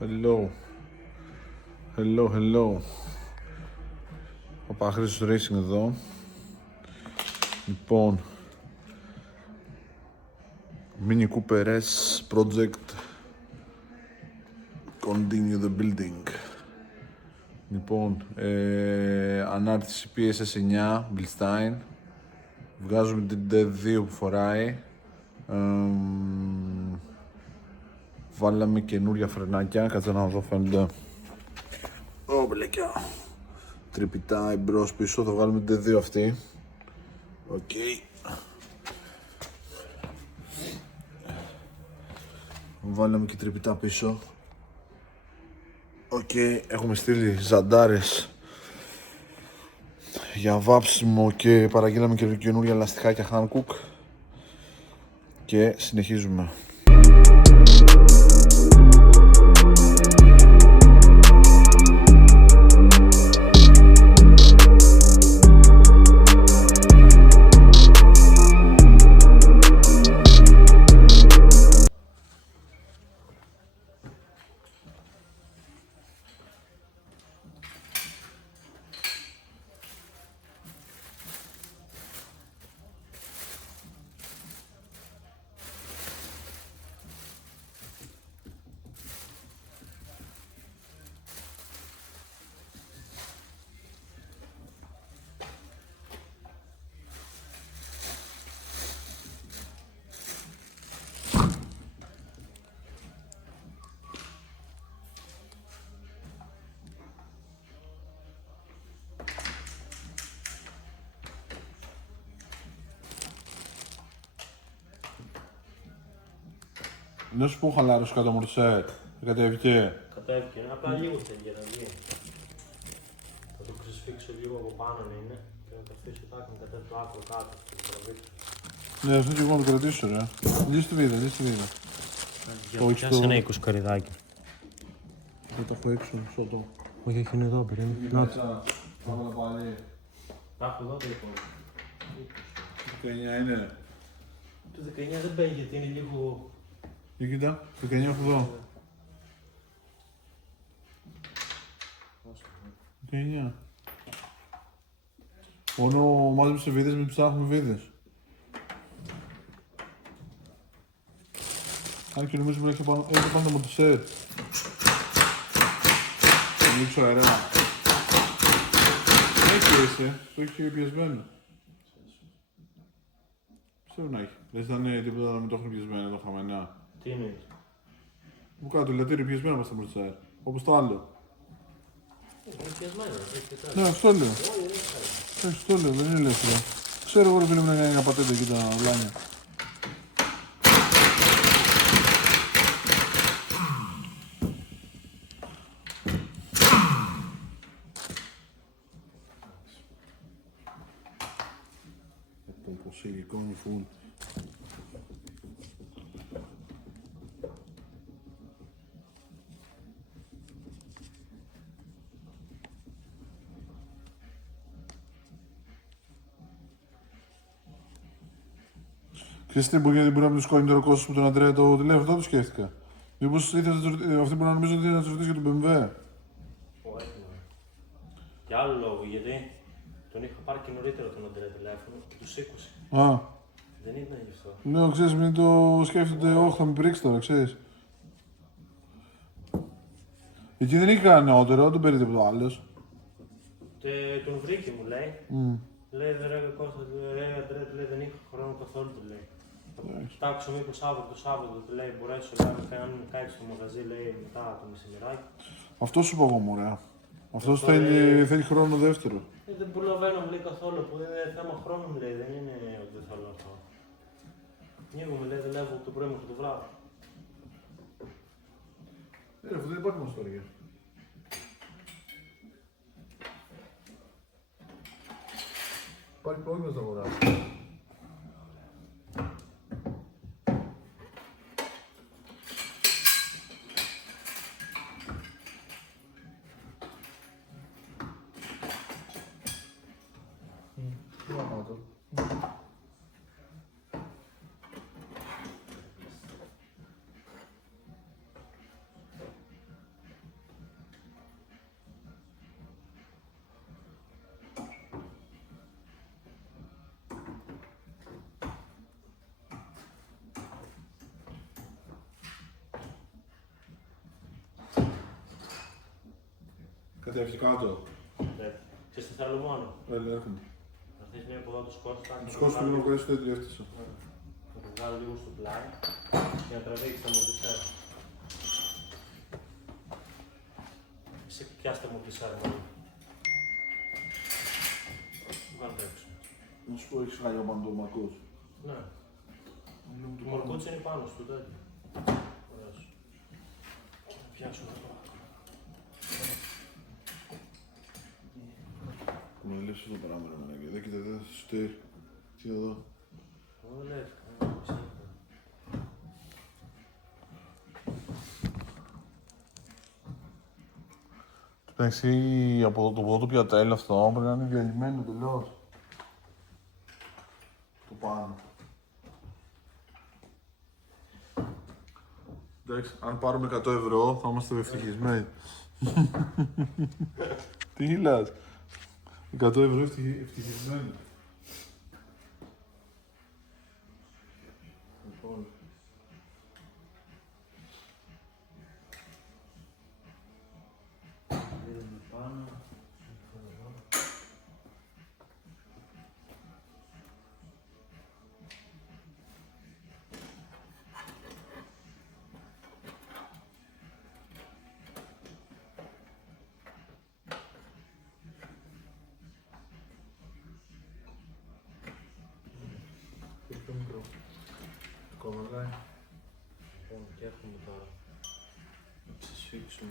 Hello. Hello. Ο Παχρήσος Racing εδώ. Λοιπόν, Mini Cooper S Project Continue the Building. Λοιπόν, ανάρτηση PSS 9 Bilstein. Βγάζουμε την D2 που φοράει. Βάλαμε καινούρια φρενάκια, κάτσε να δω φαίνονται. Ω, μπλεκιά. Τρυπητά εμπρός πίσω, θα βγάλουμε την D2 αυτή. Οκ. Βάλαμε και τρυπητά πίσω. Οκ, έχουμε στείλει ζαντάρες για βάψιμο και παραγγείλαμε και καινούρια λαστιχάκια Hankook. Και συνεχίζουμε. Να σου πω χαλάρωσε κάτω μορσέ, κατέβηκε. Κατέβηκε, απλά λίγο θέλει για να βγει. Θα το ξεσφίξω λίγο από πάνω να είναι και να το αφήσω τάκο μετά το άκρο κάτω και το τραβήξω. Ναι, αυτό και εγώ να το κρατήσω ρε. Λύση τη βίδα. Πιάσε ένα 20 καρυδάκι. Δεν το έχω έξω, σωτό. Όχι, είναι εδώ, περίμενε. Να το. Πάμε πάλι. Τα έχω εδώ το λοιπόν. 19 είναι. Το 19 δεν παίζει γιατί είναι λίγο... Για κοίτα, 19 έχω εδώ. 19. Μόνο μάζεψε βίδες, μην ψάχνουμε βίδες. Αν και νομίζω ότι έχει πάνω το μοτοσέρ. Θα ανοίξω αέρα. Έχει εσύ, το έχει πιεσμένο. Πιστεύω να έχει. Δεν θα είναι τίποτα να μην το έχουν πιεσμένο το χαμενά. Τι είναι. Που κάτω, λατήρι πιεσμένο μας τα μορτσάρ. Όπως το άλλο. Είναι πιασμένο, έχει και κάτι. Ναι, αυτό λέω. Αυτό λέω, δεν είναι ελεύθερο. Ξέρω εγώ ρε φίλε μου να κάνει ένα πατέντα εκεί τα ουλάνια. Πω σιλικόνι φουλ. Ξέρεις τι γιατί μπορεί να μην τους κόλλει το κόσμο που τον Αντρέα το τηλέφωνο, δεν το σκέφτηκα. Μήπως αυτοί που να νομίζω ότι να τους ρωτήσει για τον BMW. Όχι, και άλλο λόγο, γιατί τον είχα πάρει και νωρίτερα τον Αντρέα τηλέφωνο και του σήκωσε. Α, Δεν ήταν γι' αυτό. λέω, ξέρεις, μην το σκέφτονται, όχι θα με πρίξει τώρα, ξέρεις. Εκεί δεν είχε κανένα νεότερο, δεν τον παίρνει τίποτα άλλος. Τον βρήκε μου λέει. Λέει ρε Κώστα, ρε Αντρέα, λέει δεν είχα χρόνο καθόλου, του λέει. Θα κοιτάξω μήπως το Σάββατο, του λέει, μπορέσω να κάνω κάτι στο μαγαζί, λέει, μετά το μεσημεράκι. Αυτό σου είπα εγώ, μωρέ. Αυτός θέλει χρόνο δεύτερο. Δεν προλαβαίνω, μου λέει καθόλου, που είναι θέμα χρόνου, μου λέει, δεν είναι ότι δεν θέλω αυτό. Νίγω, μου λέει, δουλεύω το πρωί μέχρι το βράδυ. Αυτό δεν υπάρχει μαστορία. Υπάρχει πρόβλημα στα αγορά. Τι να πάω τώρα. Κατέβηκε κάτω. Και σε θέλω μόνο. Έλα, έχουμε. Θα θες μία από εδώ το σκόρς. Το σκόρς που λίγο βγάλεις το ίδιο έφτιασα. Θα το βγάλω λίγο στο πλάι για να τραβήξει τα μορτισέρ. Σε πιάστε μορτισέρ μόνο. Βγάλω το έξω. Να σου πω, έχεις χάλια πάνω το μακούς. Ναι. Το μορκούτσι είναι πάνω στο τέτοιο. Ωραίος. Να πιάσουμε το άκρο. Μου λες αυτό το πράγμα, ρε μαλάκα. Εδώ κοίτα, εδώ, στήρ. Κοίτα εδώ. Ωραία. Εντάξει, από το πρώτο πιατέλ αυτό πρέπει να είναι διαλυμένο τελώς. Το πάνω. Εντάξει, αν πάρουμε 100 ευρώ θα είμαστε ευτυχισμένοι. Τι γυλάς. 100 ευρώ ευτυχισμένοι. Λοιπόν. Δίνουμε πάνω. Πιο μικρό. Ακόμα λέει. Λοιπόν, και έχουμε τώρα. Να ξεσφίξουμε.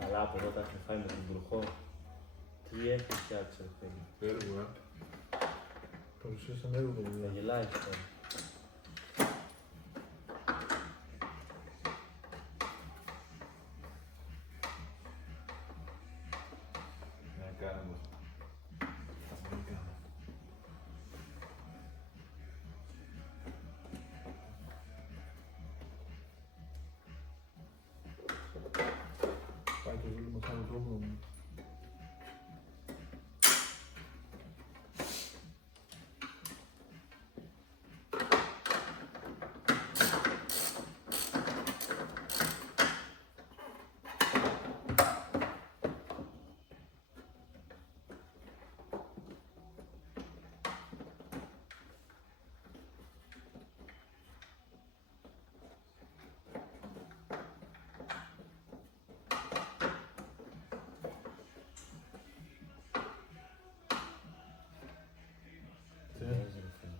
Καλά από εδώ τα έχουμε φάει με τον μπρουχό. Τι έχει φτιάξει ρε φίλε. Έργο, παρουσίασαν έργο το Θα βιβλίο. γελάει τώρα. Ναι, κάνουμε αυτό. Αυτό δεν κάνουμε. Πάει το ζούλημα σαν το τρόπο μου.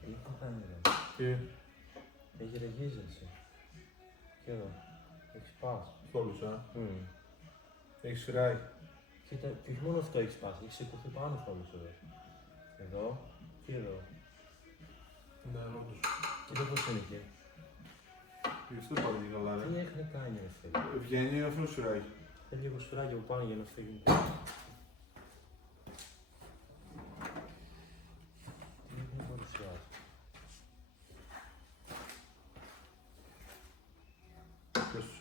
Τι θα κάνει ρε. Και Έχει ρεγίζεσαι. Και εδώ. Έχει σπάσει. θόλους, έχεις φυράει. Κοίτα, και όχι μόνο αυτό έχει σπάσει, έχει σηκωθεί πάνω στο όλος εδώ. Εδώ και εδώ. Ναι, όντως. Κοίτα πώς είναι εκεί. Γι' αυτό πάλι και καλά, Τι ρε. έχουν κάνει ρε φίλε. Βγαίνει αυτό σφυράει. Θέλει λίγο σφυράκι από πάνω για να φύγει. Τι έχουν παρουσιάσει. Πες τους.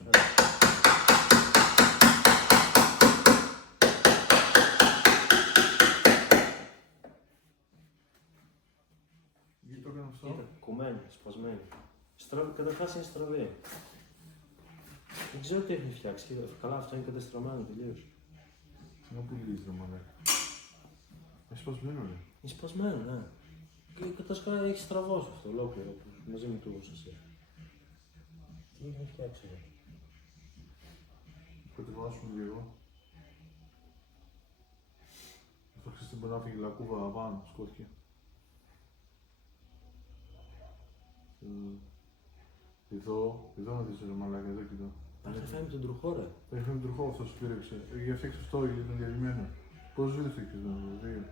Γιατί το έκανα αυτό. Κοίτα, κομμένη, σπασμένη. Καταρχάς είναι στραβή. Δεν ξέρω τι έχουν φτιάξει. Κοίτα, καλά, αυτό είναι κατεστραμμένο τελείως. Τι να πουλήσεις, ρε μαλάκα. Έχει σπασμένο, ρε. Είναι σπασμένο, ναι. Και κατασκά έχει στραβώσει αυτό ολόκληρο μαζί με το εσύ. Τι έχει φτιάξει εδώ. Κατεβάσουμε λίγο. Αυτό ξέρετε μπορεί να φύγει λακκούβα πάνω, σκότια. Εδώ να δεις ρε μαλάκα, εδώ και εδώ. Θα φάει με τον τροχό ρε. Θα είχαμε τον τροχό αυτό σου πήρεξε. Για φτιάξει το στόχο, ήταν διαλυμένο. Πόσους βίδες έχεις εδώ, δύο.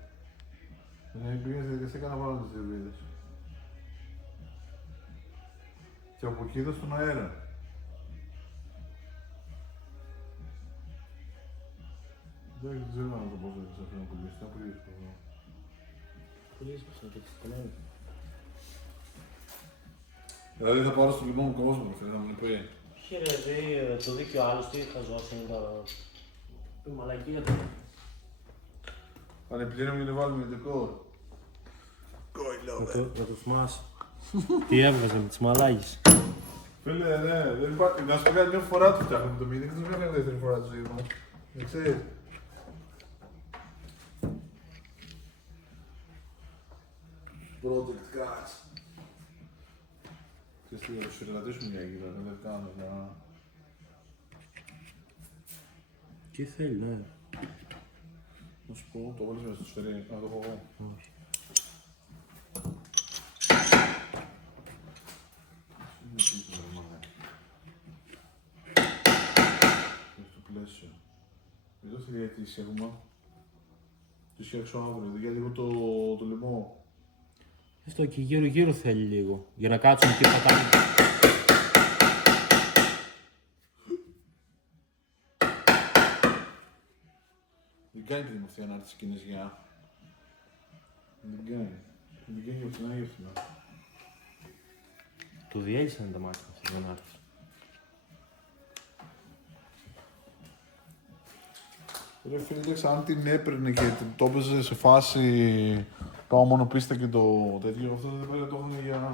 Δεν πήγαινε στη διαδικασία να βάλω τις δύο βίδες. Και από εκεί είδα στον αέρα. Δεν ξέρω να το πώς έχεις αυτό να πουλήσεις, ήταν πολύ δύσκολο. Πολύ δύσκολο να έχεις κομμάτι. Δηλαδή θα πάρω στο λιμόν κόσμο, φίλε, να μου πει. Χαίρε, το δίκιο άλλος, τι χαζός είναι τα... Η μαλακία του. Ανεπιτείνουμε για να βάλουμε δεκόρ. Κόιλο, Να το θυμάσαι. Τι έβγαζε με τις μαλάγες. Φίλε, ναι, δεν υπάρχει. Να σου πω κάτι, μια φορά το φτιάχνουμε το μήνυμα και δεν το δεύτερη φορά τη ζωή μου. Δεν ξέρεις. Project Crash. Και στο συγκρατήσουμε μια γύρα, δεν κάνω για... Τι θέλει, ναι. Να σου πω, το βάλεις μέσα στο σφαιρί, να το έχω εγώ. Όχι. Στο πλαίσιο. Εδώ θέλει γιατί έχουμε. Το φτιάξω αύριο, γιατί εγώ το λαιμό. Αυτό και γύρω θέλει λίγο. Για να κάτσουμε και θα κάνουμε. Δεν κάνει την αυτή να έρθει στην Κινέζια. Δεν κάνει. Δεν κάνει για φθηνά για φθηνά. Το διέλυσαν τα μάτια αυτή δεν άρχισε. Ρε φίλε, αν την έπαιρνε και το έπαιζε σε φάση πάω μόνο πίστα και το τέτοιο, αυτό δεν πρέπει να το έχουν για...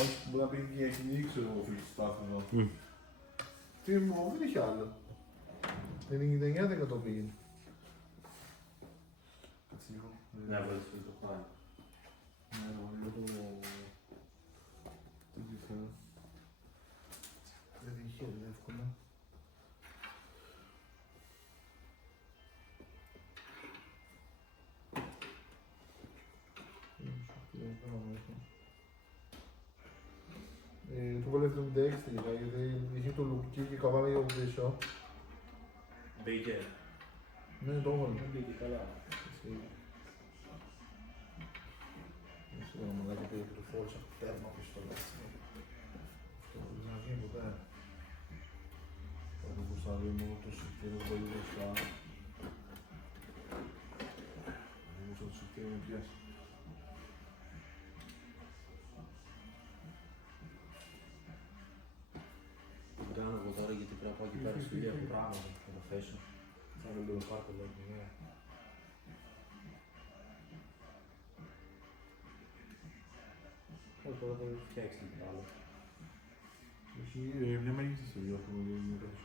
Όχι, μπορεί να πήγε και για κοινή, ξέρω εγώ, φίλε, στάθμο. Τι μου, δεν είχε άλλο. 99% πήγαινε. Κάτσε λίγο. Ναι, βοηθήσει το χάρι. Ναι, λίγο το... Τι θέλω. Δεν είχε εύκολα. Του βάλε 76 τελικά, γιατί είχε το λουκκί και καβάλα για από πίσω. Μπήκε. Ναι, το έβαλε. Δεν μπήκε καλά. Εσύ να μαλάκι πήγε και το φόρησα τέρμα πίσω στο λάστιχο. Αυτό δεν θα γίνει ποτέ. Θα το κουστάρει μόνο το σικτήριο που πολύ μπροστά. Εγώ το σικτήριο με πιάσει. Το κάνω εγώ τώρα γιατί πρέπει να πάω εκεί πέρα στο ίδιο πράγματα να το θέσω. Θα είναι λίγο πάρκο λόγω, ναι. Όχι, τώρα δεν έχει φτιάξει τίποτα άλλο. Όχι, μια μέγιστη στο βιβλίο, αυτό είναι καθώς